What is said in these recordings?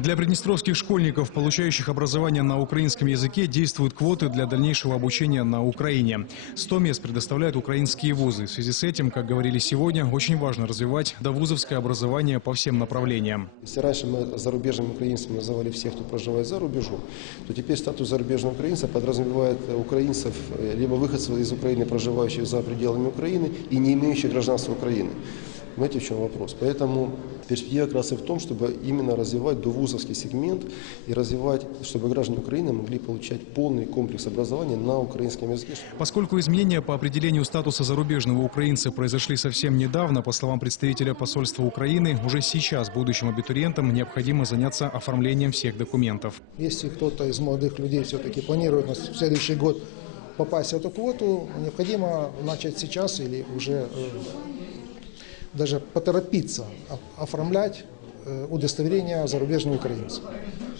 Для приднестровских школьников, получающих образование на украинском языке, действуют квоты для дальнейшего обучения на Украине. 100 мест предоставляют украинские вузы. В связи с этим, как говорили сегодня, очень важно развивать довузовское образование по всем направлениям. Если раньше мы зарубежными украинцами называли всех, кто проживает за рубежом, то теперь статус зарубежного украинца подразумевает украинцев, либо выходцев из Украины, проживающих за пределами Украины и не имеющих гражданства Украины. Понимаете, в чем вопрос? Поэтому перспектива как раз и в том, чтобы именно развивать довузовский сегмент и развивать, чтобы граждане Украины могли получать полный комплекс образования на украинском языке. Поскольку изменения по определению статуса зарубежного украинца произошли совсем недавно, по словам представителя посольства Украины, уже сейчас будущим абитуриентам необходимо заняться оформлением всех документов. Если кто-то из молодых людей все-таки планирует на следующий год попасть в эту квоту, необходимо начать сейчас или уже э, даже поторопиться оформлять э, удостоверение зарубежного украинца.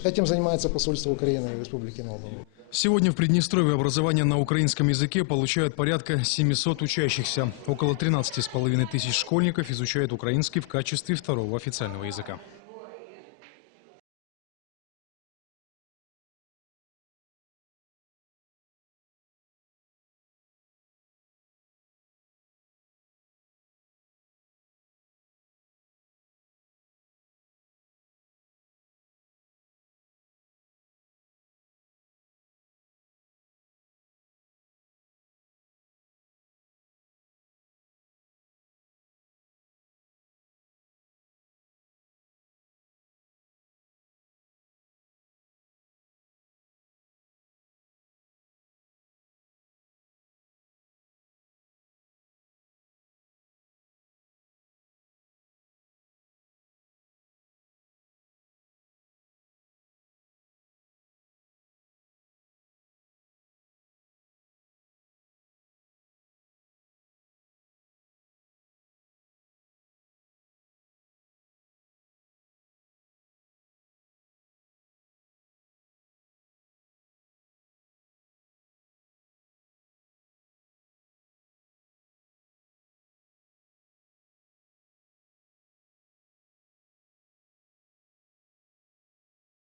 Этим занимается посольство Украины в Республике Молдова. Сегодня в Приднестровье образование на украинском языке получают порядка 700 учащихся. Около 13,5 тысяч школьников изучают украинский в качестве второго официального языка.